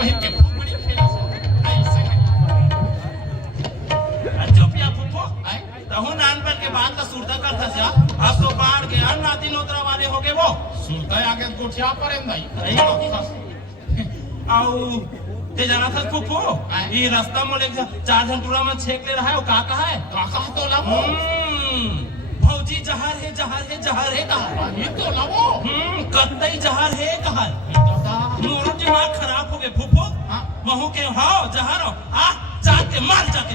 पहिर के फुफड़ी खेला सो ऐसे चुप या फुफो तहु नानपन के बाद का सुरता करता सा अब तो बाढ़ के अन्न नाती नोतरा वाले हो गए वो सुरता आगे गोठिया पर नहीं आओ ते जाना था फुफो ये रास्ता में एक 4 घंटा में छेक ले रहा है वो का है तो लाओ भौजी जहर है कहा ये तो लाओ कतई जहर है कहा मोरो दिमाग खराब हो गए फुफो वहू के हां जहर आ जाके मार जाके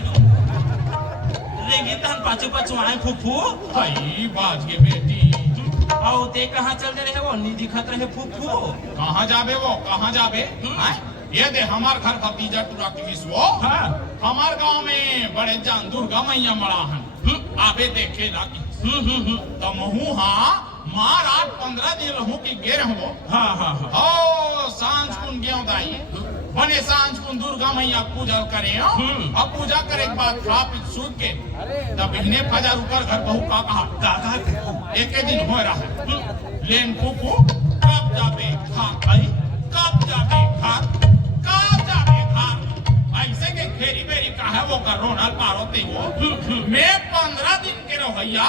रेंगे तहन पाछू आए फुफो भाई बाज के बेटी आओ ते कहां चल रहे हो नहीं दिखत रहे फुफो कहां जाबे ये दे हमार घर भतीजा टूरा की विश्वो हमार गांव में बड़े जान दुर्गा मैया मड़ा हन आबे देखे लागी तो महू माँ रात 15 दिन रहूं की गे रहो ओ सांझ कुन गेव दाई बने सांझ कुन दुर्गा मैया पूजा करे अब पूजा करे के बाद खा पी सूत के तब इन्हें फजर ऊपर घर बहू का कहा एक दिन हो रहा है लेन फूफू कब जाबे ऐसे के खेरी बेरी का है वो कर रोनल पारोते वो मैं 15 दिन के रहोया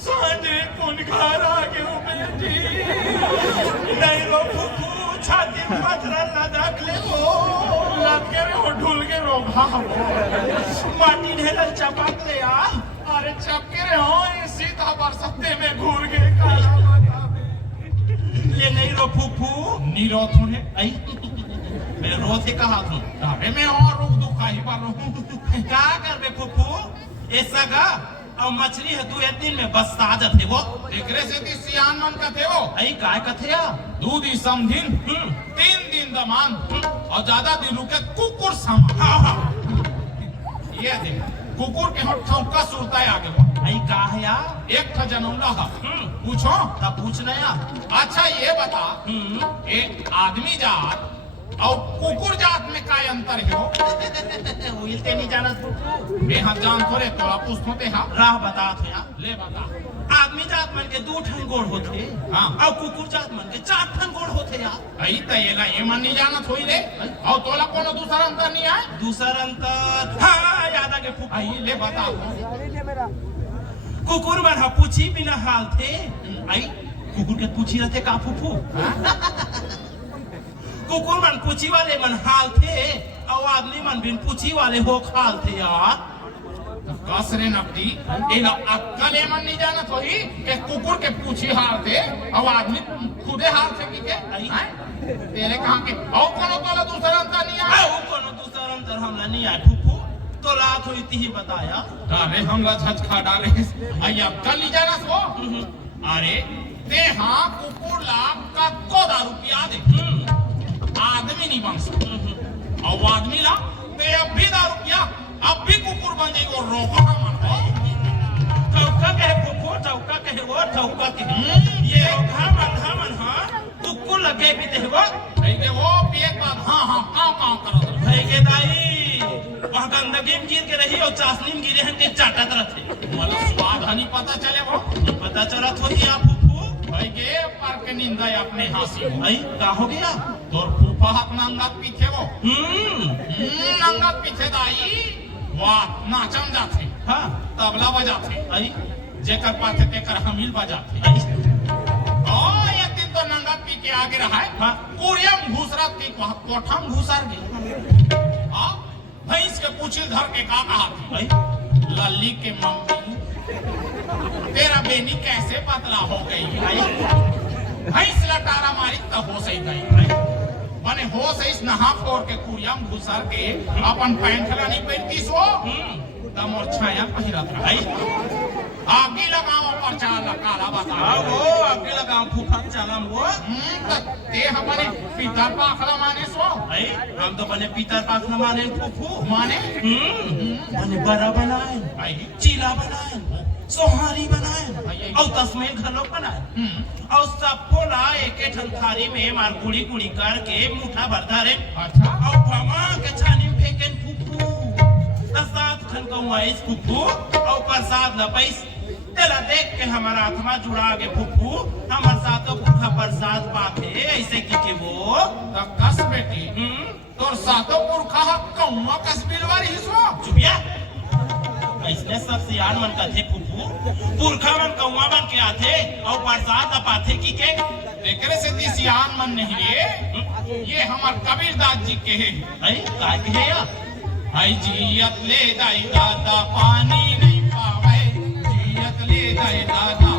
सांझे कुन घर आ गयो बेटी नहीं रो फुफू छाती पथरा लदक ले वो लद के रो ढुल के रो माटी ढेलल चपक ले आ अरे चपके रे हो ये सीधा बरसते में घूर गए काला बता ये नहीं रो फुफू नीरो थोड़े आई मैं रोज से कहा था अरे मैं और रुक दुखा ही पर रहूं क्या कर बे फुफू ऐसा का और मछली है 2 दिन में बस ताजा थे वो एकरे से ती सियान मन का थे वो आई काय कथे या 2 दिन समधिन 3 दिन दमान और ज्यादा दिन रुके कुकुर समा ये दे कुकुर के होठ ठौका सुरता आगे वो आई का है या एक था जनौला है पूछो तब पूछना या अच्छा ये बता एक आदमी जात और कुकुर जात में काय अंतर है वो इलते नहीं जाना फुफू बेहद जान थोड़े तो आप पूछते थे राह बता थे या ले बता आदमी जात मन के 2 ठन गोड़ होते और कुकुर जात मन के 4 ठन गोड़ होते या आई त ये मन नहीं जानत होई रे और तोला कोनो दूसरा अंतर नहीं है दूसरा अंतर हां याद आ गए फुफू आई ले बता कुकुर मन पूछी बिना हाल थे आई कुकुर के पूछी रहते का फुफू कुकुर मन पूछी वाले मन हाल थे और आदमी मन बिन पूछी वाले हो खाल थे यार कसरे नकदी एला अक्कल ए मन नहीं जानत होई के कुकुर के पूछी हाल थे और आदमी खुदे हाल थे की के तेरे कहां के और कोनो तोला दूसरा अंतर नहीं है और कोनो दूसरा अंतर हमला नहीं आए फुफू तो लात हुई थी बताया अरे हमला झचका डाले आई अक्कल नहीं जानत हो अरे ते हां कुकुर ला कक्को दारू पिया दे आदमी नहीं बन सकता और आदमी ला ते अब भी दारू पिया अब भी कुकुर बन जाएगी और रोका मन चौका के फुफू चौका के वो चौका के ये मन हां कुकुर लगे भी दे वो वो पिए बाद हां काव करत भाई के दाई वहां गंदगी में गिर के रही और चाशनी में गिरे हैं के चाटत रहते मला स्वाद हनी पता चले वो पता चला तो ही आप फुफू भाई के पर के निंदा अपने हंसी आई का हो गया तोर फूफा हाथ नंगत पीछे वो नंगत पीछे दाई वाह नाचम जाते हां तबला बजाते आई जेकर पाथे तेकर हमील बजाते ओ ये दिन तो नंगत पी के आगे रहा है हां कुरियम घुसरत की कोठम घुसर गई हां भैंस के पूछी घर के का कहा थी आई लल्ली के मम्मी तेरा बेनी कैसे पतला हो गई भैंस लटारा मारी तो हो सही गई बने हो सही नहा फोड़ के कुरियम घुसर के अपन पैंट लानी पहनती सो तम और छाया पहिरत रही आगे लगाओ पर चाल काला बता वो आगे लगाओ फूफा चलम वो ते हमने पितर पाखला माने सो आई हम तो बने पितर पाखला माने फूफू माने बने बड़ा बनाए आई चीला बनाए सोहारी बनाए और तस्में घलों बनाए और सबको ला एक थारी में मार गुड़ी गुड़ी करके मुठा भरता रे अच्छा और भमा के छानी में फेंके फूफू सात खन को वाइस फूफू और प्रसाद न पैस तेला देख के हमारा आत्मा जुड़ा गे फुफू हमार सातो पुरखा प्रसाद पाथे ऐसे की वो तो कस बेटी तोर सातो पुरखा कौवा कस बिलवारी हिसो चुपिया ऐसने सब सियान मन कथे फुफू पुरखा मन कौवा बन के आथे और प्रसाद पाथे की के एकरे से ती सियान मन नहीं ये हमार कबीरदास जी के है अरे का के या आई जियत ले दाई दादा पानी नहीं पावे जियत ले दाई दादा